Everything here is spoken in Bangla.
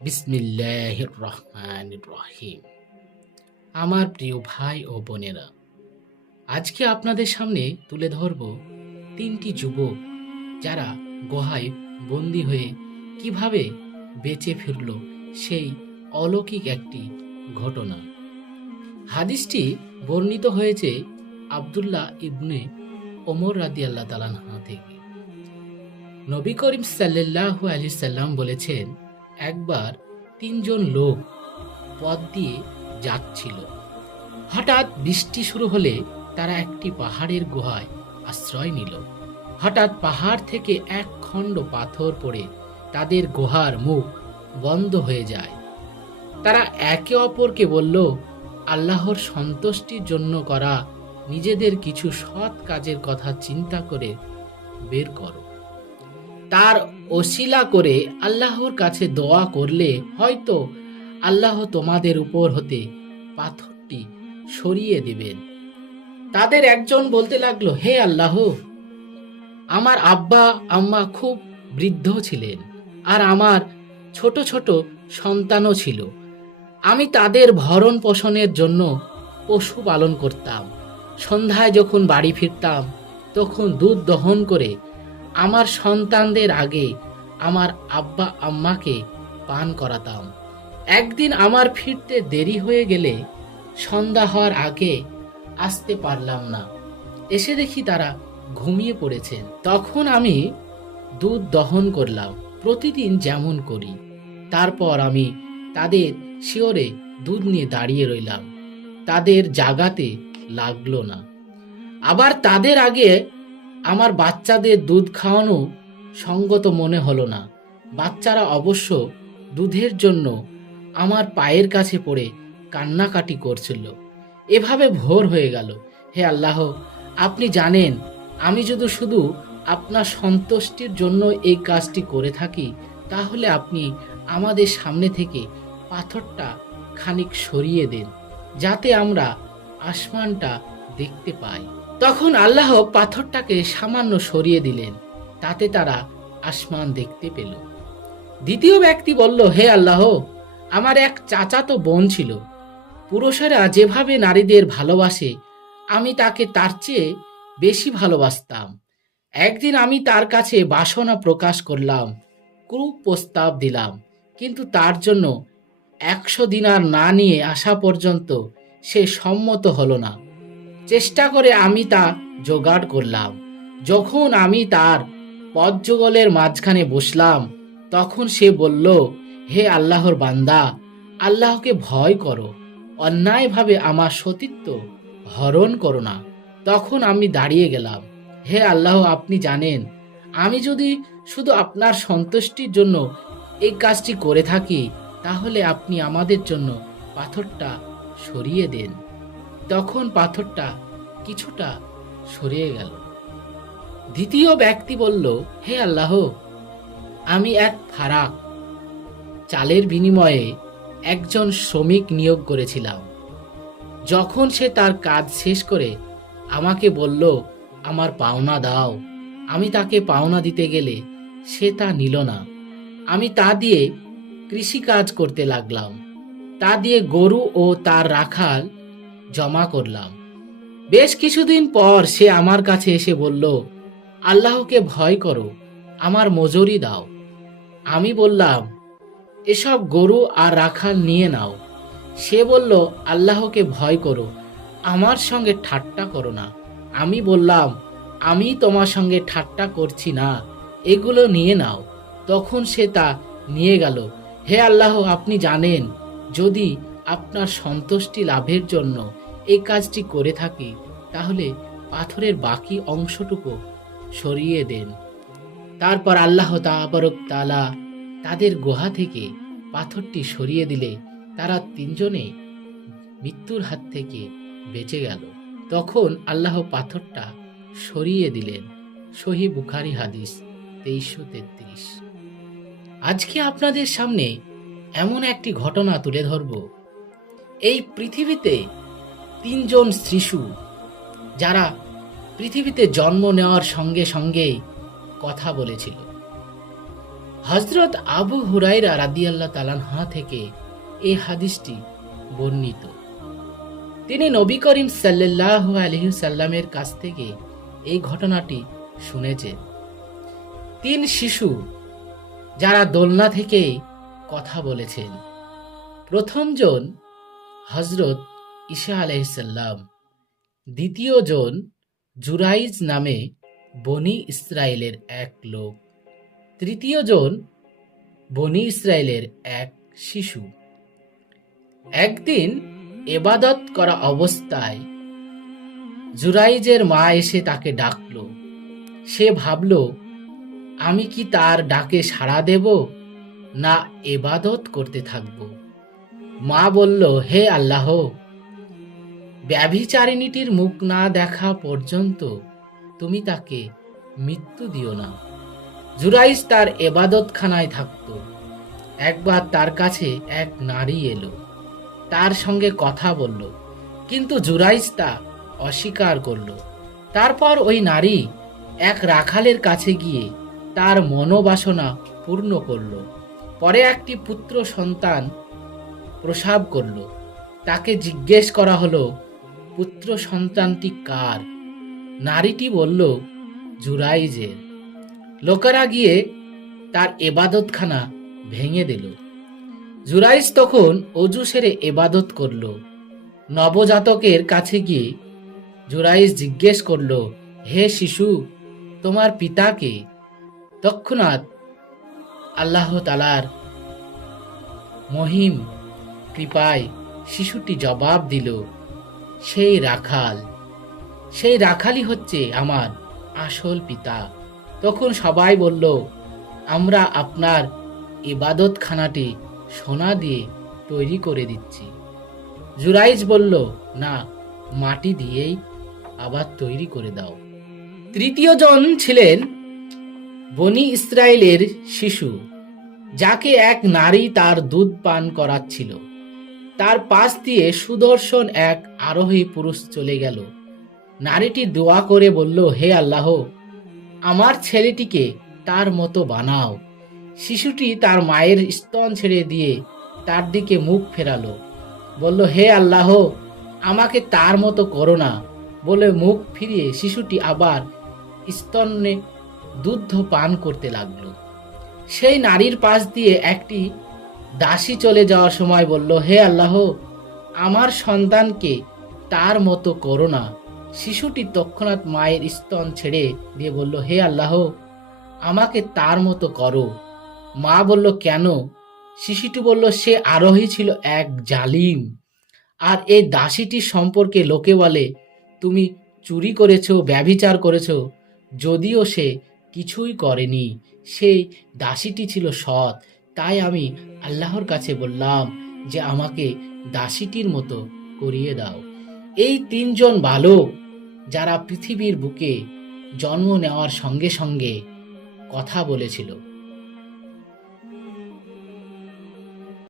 বিসমিল্লাহ রহমান রহিম আমার প্রিয় ভাই ও বোনেরা, আজকে আপনাদের সামনে তুলে ধরব তিনটি যুবক যারা গুহায় বন্দি হয়ে কীভাবে বেঁচে ফিরল সেই অলৌকিক একটি ঘটনা। হাদিসটি বর্ণিত হয়েছে আবদুল্লাহ ইবনে ওমর রাদি আল্লাহ তালানহা থেকে। নবী করিম সাল্লাহ আলি সাল্লাম বলেছেন একবার তিনজন লোক পথ দিয়ে যাচ্ছিল। হঠাৎ বৃষ্টি শুরু হলে তারা একটি পাহাড়ের গুহায় আশ্রয় নিল। হঠাৎ পাহাড় থেকে এক খণ্ড পাথর পড়ে তাদের গুহার মুখ বন্ধ হয়ে যায়। তারা একে অপরকে বলল, আল্লাহর সন্তুষ্টির জন্য করা নিজেদের কিছু সৎ কাজের কথা চিন্তা করে বের করো। তার ওসিলা করে আল্লাহর কাছে দোয়া করলে হয়তো আল্লাহ তোমাদের উপর হতে পাথরটি সরিয়ে দেবেন। তাদের একজন বলতে লাগল, হে আল্লাহ, আমার আব্বা আম্মা খুব বৃদ্ধ ছিলেন আর আমার ছোট ছোট সন্তানও ছিল। আমি তাদের ভরণ পোষণের জন্য পশু পালন করতাম। সন্ধ্যায় যখন বাড়ি ফিরতাম, তখন দুধ দহন করে আমার সন্তানদের আগে আমার আব্বা আম্মাকে পান করাতাম। একদিন আমার ফিরতে দেরি হয়ে গেলে সন্ধ্যা হওয়ার আগে আসতে পারলাম না। এসে দেখি তারা ঘুমিয়ে পড়েছেন। তখন আমি দুধ দহন করলাম, প্রতিদিন যেমন করি। তারপর আমি তাদের শিওরে দুধ নিয়ে দাঁড়িয়ে রইলাম। তাদের জাগাতে লাগল না। আবার তাদের আগে আমার বাচ্চাদের দুধ খাওয়ানো সঙ্গত মনে হলো না। বাচ্চারা অবশ্য দুধের জন্য আমার পায়ের কাছে পড়ে কান্নাকাটি করছিল। এভাবে ভোর হয়ে গেল। হে আল্লাহ, আপনি জানেন, আমি যদি শুধু আপনার সন্তুষ্টির জন্য এই কাজটি করে থাকি, তাহলে আপনি আমাদের সামনে থেকে পাথরটা খানিক সরিয়ে দেন, যাতে আমরা আসমানটা দেখতে পাই। তখন আল্লাহ পাথরটাকে সামান্য সরিয়ে দিলেন। তাতে তারা আসমান দেখতে পেল। দ্বিতীয় ব্যক্তি বলল, হে আল্লাহ, আমার এক চাচাতো বোন ছিল। পুরুষেরা যেভাবে নারীদের ভালোবাসে, আমি তাকে তার চেয়ে বেশি ভালোবাসতাম। একদিন আমি তার কাছে বাসনা প্রকাশ করলাম ক্রূপ প্রস্তাব দিলাম, কিন্তু তার জন্য একশো দিনার না নিয়ে আসা পর্যন্ত সে সম্মত হলো না। চেষ্টা করে আমি তা জোগাড় করলাম। যখন আমি তার পথযুগলের মাঝখানে বসলাম। তখন সে বলল, হে আল্লাহর বান্দা, আল্লাহকে ভয় করো, অন্যায়ভাবে আমার সতীত্ব হরণ করো না। তখন আমি দাঁড়িয়ে গেলাম। হে আল্লাহ, আপনি জানেন, আমি যদি শুধু আপনার সন্তুষ্টির জন্য এই কাজটি করে থাকি, তাহলে আপনি আমাদের জন্য পাথরটা সরিয়ে দেন। তখন পাথরটা কিছুটা সরিয়ে গেল। দ্বিতীয় ব্যক্তি বলল, হে আল্লাহ, আমি এক ফারাক। চালের বিনিময়ে একজন শ্রমিক নিয়োগ করেছিলাম। যখন সে তার কাজ শেষ করে আমাকে বলল, আমার পাওনা দাও। আমি তাকে পাওনা দিতে গেলে সে তা নিল না। আমি তা দিয়ে কৃষিকাজ করতে লাগলাম। তা দিয়ে গরু ও তার রাখাল জমা করলাম। বেশ কিছুদিন পর সে আমার কাছে এসে বলল আল্লাহকে ভয় করো, আমার মজুরি দাও। আমি বললাম, এসব গরু আর রাখাল নিয়ে নাও। সে বলল, আল্লাহকে ভয় করো, আমার সঙ্গে ঠাট্টা করো না। আমি বললাম, আমি তোমার সঙ্গে ঠাট্টা করছি না, এগুলো নিয়ে নাও। তখন সে তা নিয়ে গেল, হে আল্লাহ, আপনি জানেন, যদি আপনার সন্তুষ্টি লাভের জন্য এই কাজটি করে থাকি, তাহলে পাথরের বাকি অংশটুকু সরিয়ে দেন। তারপর আল্লাহ তাবারক তালা তাদের গুহা থেকে পাথরটি সরিয়ে দিলে তারা তিনজনে মৃত্যুর হাত থেকে বেঁচে গেল। তখন আল্লাহ পাথরটা সরিয়ে দিলেন। সহি বুখারি হাদিস তেইশশো তেত্রিশ। আজকে আপনাদের সামনে এমন একটি ঘটনা তুলে ধরব। এই পৃথিবীতে তিনজন শিশু যারা পৃথিবীতে জন্ম নেওয়ার সঙ্গে সঙ্গে কথা বলেছিল। হজরত আবু হুরাইরা রাদিয়াল্লাহ তালানহা থেকে এই হাদিসটি বর্ণিত। তিনি নবী করিম সাল্লাহ আলহি সাল্লামের কাছ থেকে এই ঘটনাটি শুনেছেন। তিন শিশু যারা দোলনা থেকে কথা বলেছেন। প্রথমজন হজরত ঈশা আলাইসাল্লাম দ্বিতীয় জন জুরাইজ নামে বনি ইসরায়েলের এক লোক। তৃতীয় জন বনি ইসরায়েলের এক শিশু। একদিন এবাদত করা অবস্থায় জুরাইজের মা এসে তাকে ডাকল। সে ভাবল, আমি কি তার ডাকে সাড়া দেব না এবাদত করতে থাকব? মা বলল, হে আল্লাহ ব্যভিচারিণীটির মুখ না দেখা পর্যন্ত তুমি তাকে মৃত্যু দিও না। জুরাইজ তার এবাদতখানায় থাকত। একবার তার কাছে এক নারী এলো। তার সঙ্গে কথা বলল। কিন্তু জুরাইজ তা অস্বীকার করল। তারপর ওই নারী এক রাখালের কাছে গিয়ে তার মনোবাসনা পূর্ণ করল। পরে একটি পুত্র সন্তান প্রসাব করল। তাকে জিজ্ঞেস করা হলো পুত্র সন্তানটি কার? নারীটি বলল, জুরাইজের। লোকেরা গিয়ে তার এবাদতখানা ভেঙে দিল। জুরাইজ তখন অজু সেরে এবাদত করল। নবজাতকের কাছে গিয়ে জুরাইজ জিজ্ঞেস করল, হে শিশু, তোমার পিতাকে তৎক্ষণাৎ আল্লাহ তালার মহিম কৃপায় শিশুটি জবাব দিল সেই রাখাল। সেই রাখালই হচ্ছে আমার আসল পিতা। তখন সবাই বলল, আমরা আপনার ইবাদতখানাটি সোনা দিয়ে তৈরি করে দিচ্ছি। জুরাইজ বলল, না, মাটি দিয়েই আবার তৈরি করে দাও। তৃতীয় জন ছিলেন বনি ইসরায়েলের শিশু, যাকে এক নারী তার দুধ পান করাচ্ছিল। তার পাশ দিয়ে সুদর্শন এক আরোহী পুরুষ চলে গেল। নারীটি দোয়া করে বলল, হে আল্লাহ, আমার ছেলেটিকে তার মতো বানাও। শিশুটি তার মায়ের স্তন ছেড়ে দিয়ে তার দিকে মুখ ফেরালো। বলল, হে আল্লাহ, আমাকে তার মতো করো না। বলে মুখ ফিরিয়ে শিশুটি আবার স্তনে দুধ পান করতে লাগল। সেই নারীর পাশ দিয়ে একটি দাসী চলে যাওয়ার সময় বলল, হে আল্লাহ, আমার সন্তানকে তার মতো করো না। শিশুটি তৎক্ষণাৎ মায়ের স্তন ছেড়ে দিয়ে বলল, হে আল্লাহ, আমাকে তার মতো করো। মা বলল, কেন? শিশুটি বলল, সে আরোহী ছিল এক জালিম। আর এই দাসীটি সম্পর্কে লোকে বলে, তুমি চুরি করেছ, ব্যভিচার করেছ, যদিও সে কিছুই করেনি। সেই দাসীটি ছিল সৎ। তাই আমি আল্লাহর কাছে বললাম যে আমাকে দাসীটির মতো করিয়ে দাও। এই তিনজন বালক যারা পৃথিবীর বুকে জন্ম নেওয়ার সঙ্গে সঙ্গে কথা বলেছিল।